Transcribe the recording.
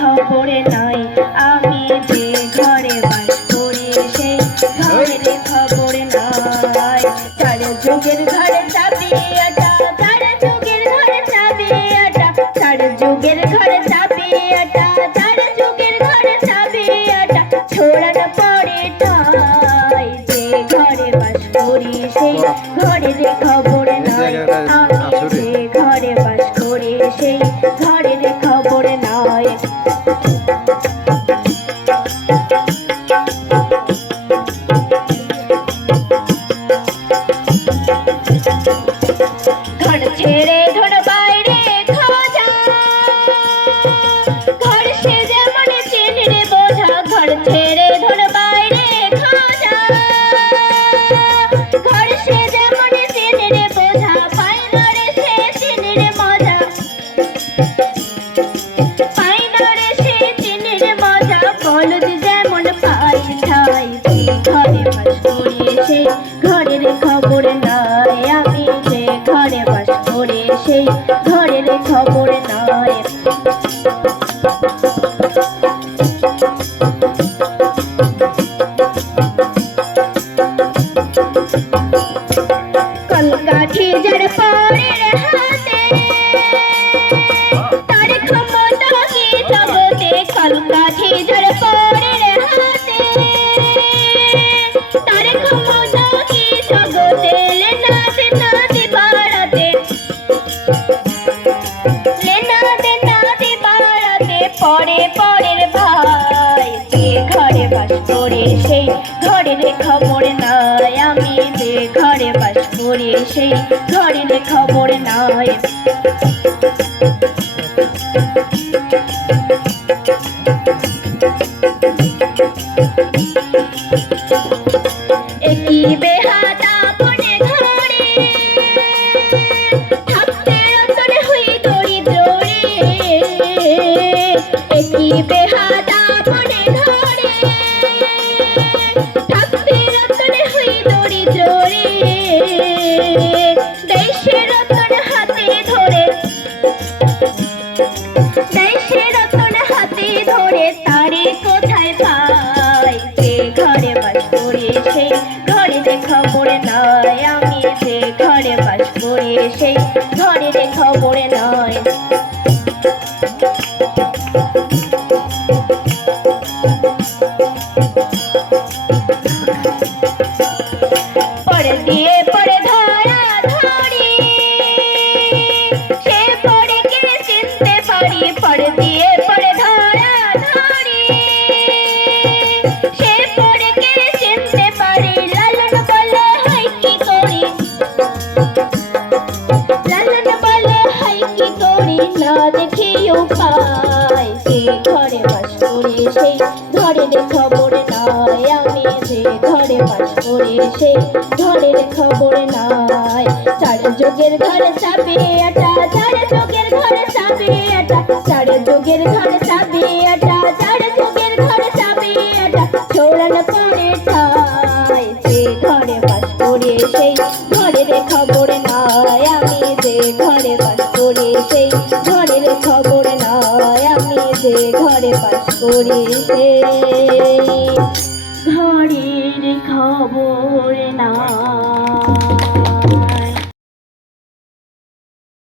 খবর নাই। আমি যে ঘরে বাস করি সেই ঘরের খবর নাই। চার যুগের ঘরে চাবি আটা, চার যুগের ঘরে চাবি আটা, চার যুগের ঘরে চাবি আটা, চার যুগের ঘরে চাবি আটা। ছোড়ানো পড়ে ঠাই, যে ঘরে বাস করি সেই ঘরের খবর নাই। আমি যে ঘরে বাস করি সেই ঘরের খবর নাই। ঘর ছেড়ে ধন বাইরে খোঁজা, ঘর সে যেমন চিনরে বোঝা। ঘর ছেড়ে ধন বাইরে খোঁজা, ঘর সে যেমন চিনরে বোঝা। পাইনরে সে চিনরে মজা, পাইনরে সে চিনরে মজা। বলদ যেমন পাই ঠাই, ঘরে বাস করি সেই ঘরের খবর নাই। আমি যে ঘরে বাস করি সেই ঘরের খবর নাই। কলকাঠি যার পরের হাতে, তার ক্ষমতা কি জগতে। কলকাঠি যার পরের হাতে, তার ক্ষমতা কি জগতে। লেনা দেনা দিবারাতে, লেনা দেনা দিবারাতে। পরে পরের ভাই, যে ঘরে বাস করি সেই ঘরের খবর নাই। আমি যে ঘরে বাস করি সেই ঘরের খবর নাই। একই বেহাতা বনে ঘরে, থাকতে রতন হই দরিদ্র রে। একই বেহাতা বনে ঘরে, থাকতে রতন হই দরিদ্র রে। দেশের রতন হাতে ধরে, দেশের রতন হাতে ধরে। তারে কোথায় পাই, যে ঘরে বাস করি সেই ঘরের খবর নাই। আমি যে ঘরে বাস করি সেই ঘরের খবর নাই। পড়ে দিয়ে পড়ে ধরা ধরি, সে পড়ে কে চিনতে পারি। পড়ে দিয়ে পড়ে ধরা ধরি, সে পড়ে কে চিনতে পারি। লালন বলে হাই কি করি, লালন বলে হাই কি করি। না দেখি উপায়, যে ঘরে বাস করি সেই ঘরের খবর নাই। আমি যে ঘরে বাস করি সেই ঘরের খবর নাই। চার যুগের ঘরে চাবি আটা, চার যুগের ঘরে চাবি আটা, চার যুগের ঘরে চাবি আটা, চার যুগের ঘরে চাবি আটা। ছোড়ানো পড়ে ঠাই, যে ঘরে বাস করি সেই ঘরের খবর নাই। আমি যে ঘরে বাস করি সেই ঘরের খবর নাই। আমি যে ঘরে বাস করি সেই ঘরের খবর নাই।